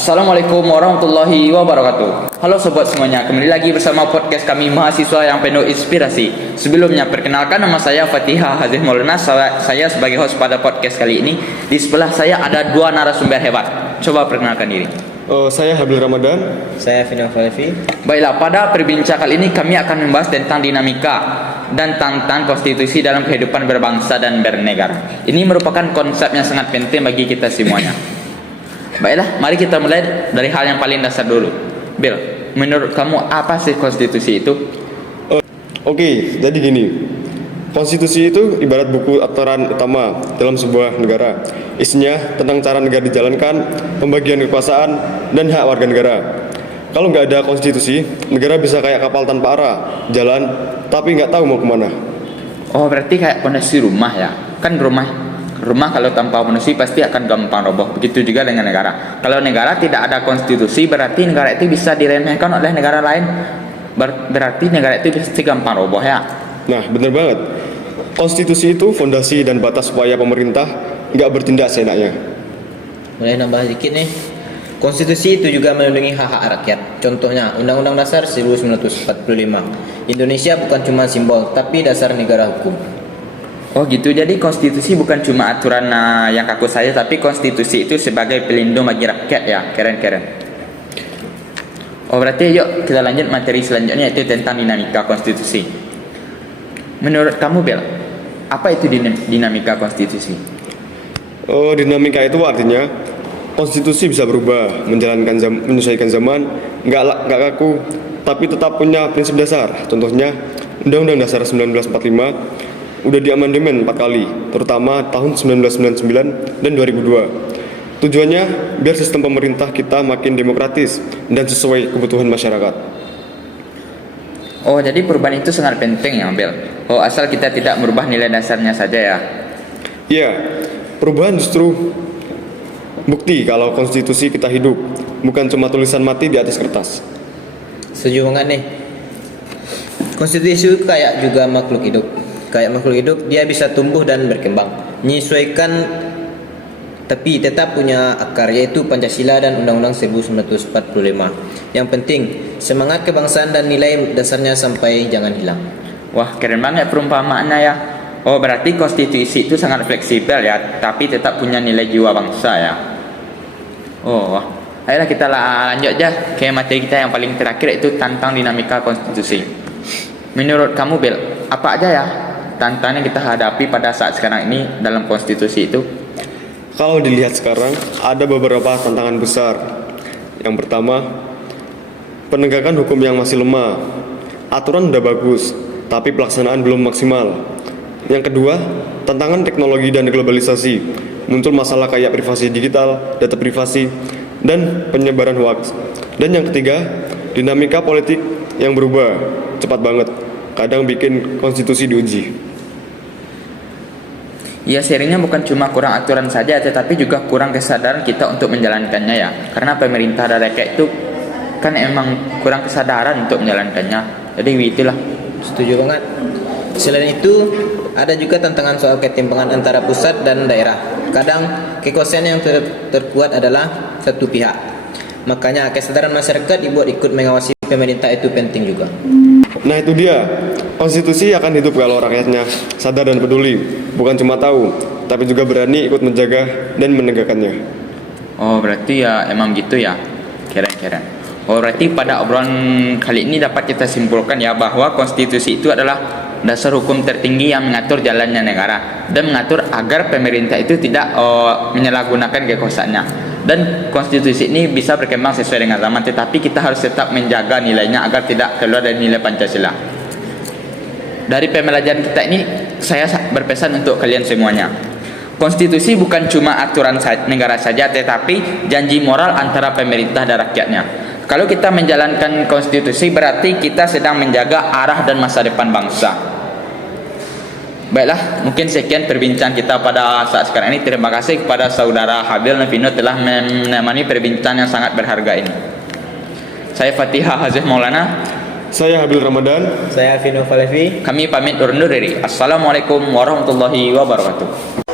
Assalamualaikum warahmatullahi wabarakatuh. Halo sobat semuanya, kembali lagi bersama podcast kami mahasiswa yang penuh inspirasi. Sebelumnya perkenalkan, nama saya Fatihah Hazih Maulana. Saya sebagai host pada podcast kali ini. Di sebelah saya ada dua narasumber hebat. Coba perkenalkan diri. Saya Habil Ramadan. Saya Vino Falevi. Baiklah, pada perbincangan kali ini kami akan membahas tentang dinamika dan tantangan konstitusi dalam kehidupan berbangsa dan bernegara. Ini merupakan konsep yang sangat penting bagi kita semuanya. Baiklah, mari kita mulai dari hal yang paling dasar dulu. Bill, menurut kamu apa sih konstitusi itu? Oke, jadi gini. Konstitusi itu ibarat buku aturan utama dalam sebuah negara. Isinya tentang cara negara dijalankan, pembagian kekuasaan, dan hak warga negara. Kalau nggak ada konstitusi, negara bisa kayak kapal tanpa arah, jalan, tapi nggak tahu mau kemana. Oh, berarti kayak kondisi rumah ya? Kan rumah kalau tanpa konstitusi pasti akan gampang roboh. Begitu juga dengan negara. Kalau negara tidak ada konstitusi, berarti negara itu bisa diremehkan oleh negara lain. Berarti negara itu pasti gampang roboh ya. Nah, bener banget. Konstitusi itu fondasi dan batas supaya pemerintah nggak bertindak seenaknya. Mulai nambah sedikit nih. Konstitusi itu juga melindungi hak-hak rakyat. Contohnya, Undang-Undang Dasar 1945. Indonesia bukan cuma simbol, tapi dasar negara hukum. Oh gitu, jadi konstitusi bukan cuma aturan yang kaku saja, tapi konstitusi itu sebagai pelindung bagi rakyat ya. Keren. Oh berarti yuk kita lanjut materi selanjutnya, yaitu tentang dinamika konstitusi. Menurut kamu Bel, apa itu dinamika konstitusi? Dinamika itu artinya konstitusi bisa berubah, menyesuaikan zaman, nggak kaku, tapi tetap punya prinsip dasar. Contohnya Undang-Undang Dasar 1945 udah diamandemen 4 kali, terutama tahun 1999 dan 2002. Tujuannya biar sistem pemerintah kita makin demokratis dan sesuai kebutuhan masyarakat. Oh, jadi perubahan itu sangat penting ya, Bel. Oh, asal kita tidak merubah nilai dasarnya saja ya. Iya, perubahan justru bukti kalau konstitusi kita hidup, bukan cuma tulisan mati di atas kertas. Setuju banget nih. Konstitusi itu kayak juga makhluk hidup. Kayak makhluk hidup, dia bisa tumbuh dan berkembang, menyesuaikan, tapi tetap punya akar, yaitu Pancasila dan Undang-Undang 1945. Yang penting, semangat kebangsaan dan nilai dasarnya sampai jangan hilang. Wah, keren banget perumpamaannya ya. Oh, berarti konstitusi itu sangat fleksibel ya, tapi tetap punya nilai jiwa bangsa ya. Oh, wah. Ayolah kita lanjut aja ke materi kita yang paling terakhir, itu tentang dinamika konstitusi. Menurut kamu Bel, apa aja ya tantangan yang kita hadapi pada saat sekarang ini dalam konstitusi itu? Kalau dilihat sekarang, ada beberapa tantangan besar. Yang pertama, penegakan hukum yang masih lemah. Aturan udah bagus, tapi pelaksanaan belum maksimal. Yang kedua, tantangan teknologi dan globalisasi. Muncul masalah kayak privasi digital, data privasi, dan penyebaran hoaks. Dan yang ketiga, dinamika politik yang berubah cepat banget. Kadang bikin konstitusi diuji. Ya, seringnya bukan cuma kurang aturan saja, tetapi juga kurang kesadaran kita untuk menjalankannya ya. Karena pemerintah dan rakyat itu kan emang kurang kesadaran untuk menjalankannya. Jadi itulah. Setuju banget. Selain itu, ada juga tantangan soal ketimpangan antara pusat dan daerah. Kadang kekuasaan yang terkuat adalah satu pihak. Makanya kesadaran masyarakat dibuat ikut mengawasi pemerintah itu penting juga. Nah itu dia, konstitusi akan hidup kalau rakyatnya sadar dan peduli. Bukan cuma tahu, tapi juga berani ikut menjaga dan menegakkannya. Oh, berarti ya emang gitu ya. Keren. Oh, berarti pada obrolan kali ini dapat kita simpulkan ya bahwa konstitusi itu adalah dasar hukum tertinggi yang mengatur jalannya negara dan mengatur agar pemerintah itu tidak menyalahgunakan kekuasaannya. Dan konstitusi ini bisa berkembang sesuai dengan zaman, tetapi kita harus tetap menjaga nilainya agar tidak keluar dari nilai Pancasila. Dari pembelajaran kita ini, saya berpesan untuk kalian semuanya. Konstitusi bukan cuma aturan negara saja, tetapi janji moral antara pemerintah dan rakyatnya. Kalau kita menjalankan konstitusi, berarti kita sedang menjaga arah dan masa depan bangsa. Baiklah, mungkin sekian perbincangan kita pada saat sekarang ini. Terima kasih kepada saudara Habil dan Vino telah menemani perbincangan yang sangat berharga ini. Saya Fatihah Hazih Maulana. Saya Habil Ramadan. Saya Vino Falevi. Kami pamit undur diri. Assalamualaikum warahmatullahi wabarakatuh.